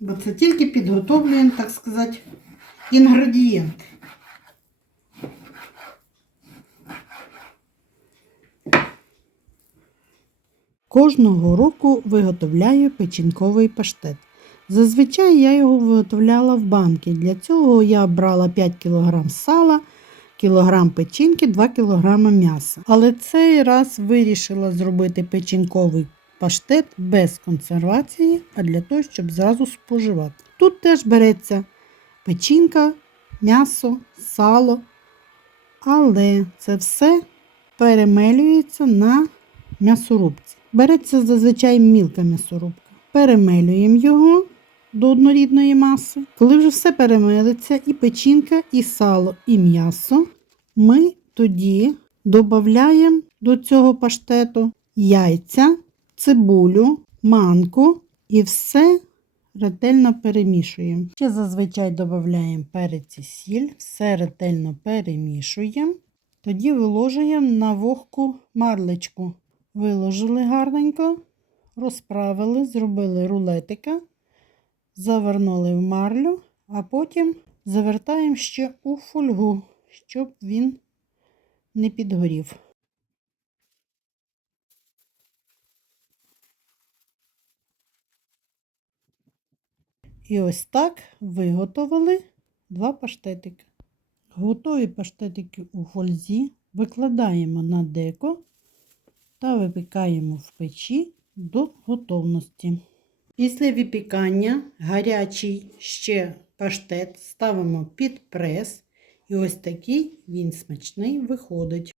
Бо це тільки підготовлюємо, так сказати, інгредієнти. Кожного року виготовляю печінковий паштет. Зазвичай я його виготовляла в банки. Для цього я брала 5 кг сала, кілограм печінки, 2 кг м'яса. Але цей раз вирішила зробити печінковий паштет без консервації, а для того, щоб зразу споживати. Тут теж береться печінка, м'ясо, сало, але це все перемелюється на м'ясорубці. Береться зазвичай мілка м'ясорубка. Перемелюємо його до однорідної маси. Коли вже все перемелиться, і печінка, і сало, і м'ясо, ми тоді додаємо до цього паштету яйця, цибулю, манку і все ретельно перемішуємо. Ще зазвичай додаємо перець і сіль, все ретельно перемішуємо. Тоді виложуємо на вогку марлечку. Виложили гарненько, розправили, зробили рулетика, завернули в марлю, а потім завертаємо ще у фольгу, щоб він не підгорів. І ось так виготовили два паштетики. Готові паштетики у фользі викладаємо на деко та випікаємо в печі до готовності. Після випікання гарячий ще паштет ставимо під прес, і ось такий він смачний виходить.